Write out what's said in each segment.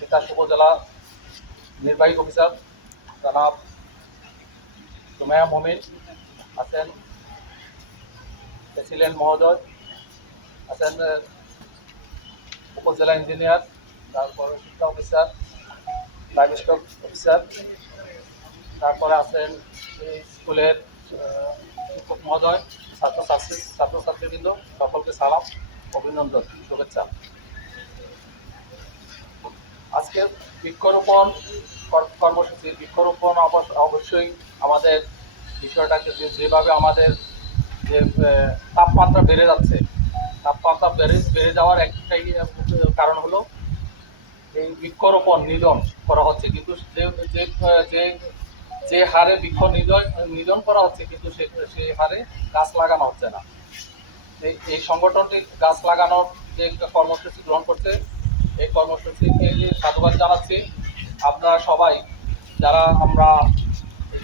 তিতাস উপজেলা নির্বাহী অফিসার জনাব সুমায়া মমিন আছেন, প্রেসিডেন্ট মহোদয় আছেন উপজেলা ইঞ্জিনিয়ার, তারপরে শিক্ষা অফিসার লাইভ স্টক অফিসার, তারপরে আছেন স্কুলের শিক্ষক মহোদয়, ছাত্রছাত্রী, ছাত্রছাত্রীবৃন্দ, সকলকে সালাম, অভিনন্দন, শুভেচ্ছা। আজকে বৃক্ষরোপণ কর- কর্মসূচি, বৃক্ষরোপণ অবশ্য- অবশ্যই আমাদের বিষয়টাকে যেভাবে আমাদের যে তাপমাত্রা বেড়ে যাচ্ছে, তাপমাত্রা বেড়ে বেড়ে যাওয়ার একটাই কারণ হলো এই বৃক্ষরোপণ নিধন করা হচ্ছে। কিন্তু যে যে যে হারে বৃক্ষ নিধন নিধন করা হচ্ছে, কিন্তু সে সেই হারে গাছ লাগানো হচ্ছে না। এই সংগঠনটি গাছ লাগানোর যে কর্মসূচি গ্রহণ করছে এই কর্মসূচিকে সাধুবাদ জানাচ্ছি। আপনারা সবাই, যারা আমরা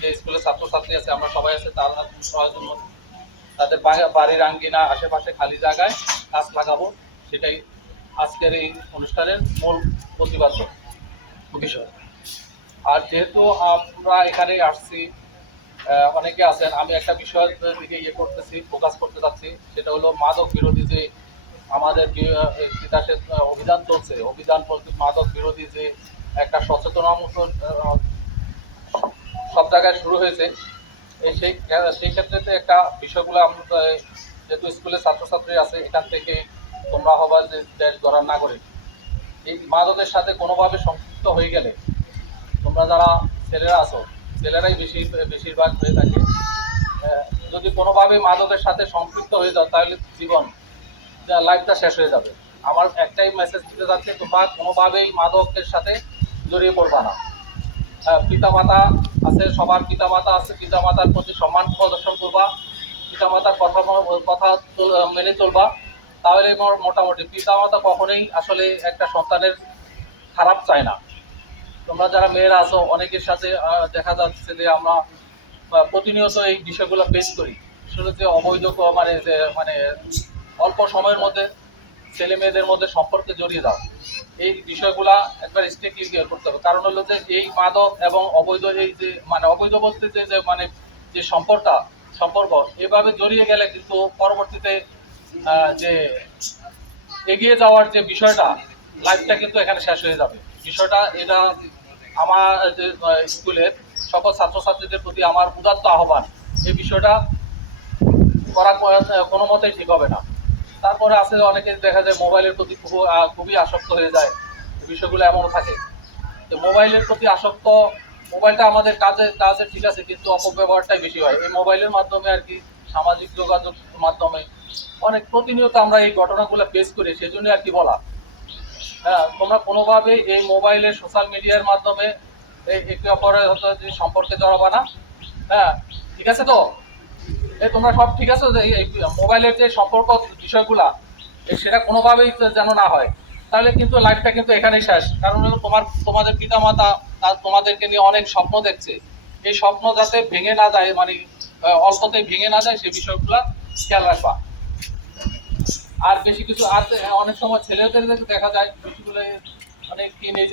যে স্কুলের ছাত্রছাত্রী আছে, আমরা সবাই আছে, তারা সবার জন্য তাদের বাড়ির আঙ্গিনা, আশেপাশে খালি জায়গায় গাছ লাগাবো, সেটাই আজকের এই অনুষ্ঠানের মূল প্রতিপাদ্য বিষয় আর যেহেতু আমরা এখানে আসছি অনেকে আছেন, আমি একটা বিষয়ের দিকে ইয়ে করতেছি ফোকাস করতে চাচ্ছি, সেটা হলো মাদক বিরোধী যে আমাদের আহ, অভিযান চলছে অভিযান মাদক বিরোধী যে একটা সচেতনমূলক সব জায়গায় শুরু হয়েছে এই সেই সেই ক্ষেত্রে একটা বিষয়গুলো আমরা যেহেতু স্কুলে ছাত্রছাত্রী আছে এখান থেকে তোমরা হবার যে দেশ গড়ার নাগরিক। এই মাদকের সাথে কোনোভাবে সম্পৃক্ত হয়ে গেলে তোমরা যারা ছেলেরা আছো ছেলেরাই বেশি বেশিরভাগ হয়ে থাকে। যদি কোনোভাবে মাদকের সাথে সম্পৃক্ত হয়ে যাও তাহলে জীবন লাইফটা শেষ হয়ে যাবে। আমার একটাই মেসেজ দিতে যাচ্ছে, তোমরা কোনোভাবেই মাদকের সাথে জড়িয়ে পড়বা না। পিতা মাতা আছে, সবার পিতা মাতা আছে পিতা মাতার প্রতি সম্মান প্রদর্শন করবা পিতা মাতার কথা কথা মেনে চলবা। তাহলে মোটামুটি পিতা মাতা কখনোই আসলে একটা সন্তানের খারাপ চায় না। তোমরা যারা মেয়েরা আছো, অনেকের সাথে দেখা যাচ্ছে যে আমরা প্রতিনিয়ত এই বিষয়গুলো ফেস করি। শুধু যে অবৈধ মানে যে মানে অল্প সময়ের মধ্যে ছেলে মেয়েদের মধ্যে সম্পর্কে জড়িয়ে দাও। এই বিষয়গুলা একবার স্ট্রিক্টলি ক্লিয়ার করতে হবে। কারণ হলো যে এই মাদক এবং অবৈধ এই যে মানে অবৈধ বলতে যে যে মানে যে সম্পর্কটা সম্পর্ক, এভাবে জড়িয়ে গেলে কিন্তু পরবর্তীতে যে এগিয়ে যাওয়ার যে বিষয়টা লাইফটা কিন্তু এখানে শেষ হয়ে যাবে। বিষয়টা এটা আমার যে স্কুলের সকল ছাত্রছাত্রীদের প্রতি আমার উদাত্ত আহ্বান। এই বিষয়টা করা কোনো মতেই ঠিক হবে না। তারপরে আছে অনেকে দেখা যায় মোবাইলের প্রতি খুব খুবই আসক্ত হয়ে যায়, বিষয়গুলো এমনও থাকে। তো মোবাইলের প্রতি আসক্ত, মোবাইলটা আমাদের কাজে কাজে ঠিক আছে, কিন্তু অপব্যবহারটাই বেশি হয়। এই মোবাইলের মাধ্যমে আর কি, সামাজিক যোগাযোগ মাধ্যমে অনেক প্রতিনিয়ত আমরা এই ঘটনাগুলো ফেস করি সেজন্য আর কি বলা। হ্যাঁ তোমরা কোনোভাবে এই মোবাইলের সোশ্যাল মিডিয়ার মাধ্যমে এই একে অপরের সম্পর্কে জড়াবা না। হ্যাঁ ঠিক আছে তো? এই তোমরা সব ঠিক আছে যে মোবাইলের যে সম্পর্ক বিষয়গুলা সেটা কোনোভাবেই যেন না হয়। তাহলে কিন্তু লাইফটা কিন্তু এখানেই শেষ। কারণ তোমার তোমাদের পিতা মাতা তোমাদেরকে নিয়ে অনেক স্বপ্ন দেখছে। এই স্বপ্ন যাতে ভেঙে না যায় মানে আহ, অল্পতেই ভেঙে না যায় সে বিষয়গুলা খেয়াল রাখবা। আর বেশি কিছু আর অনেক সময় ছেলেদের দেখা যায় টিনেজ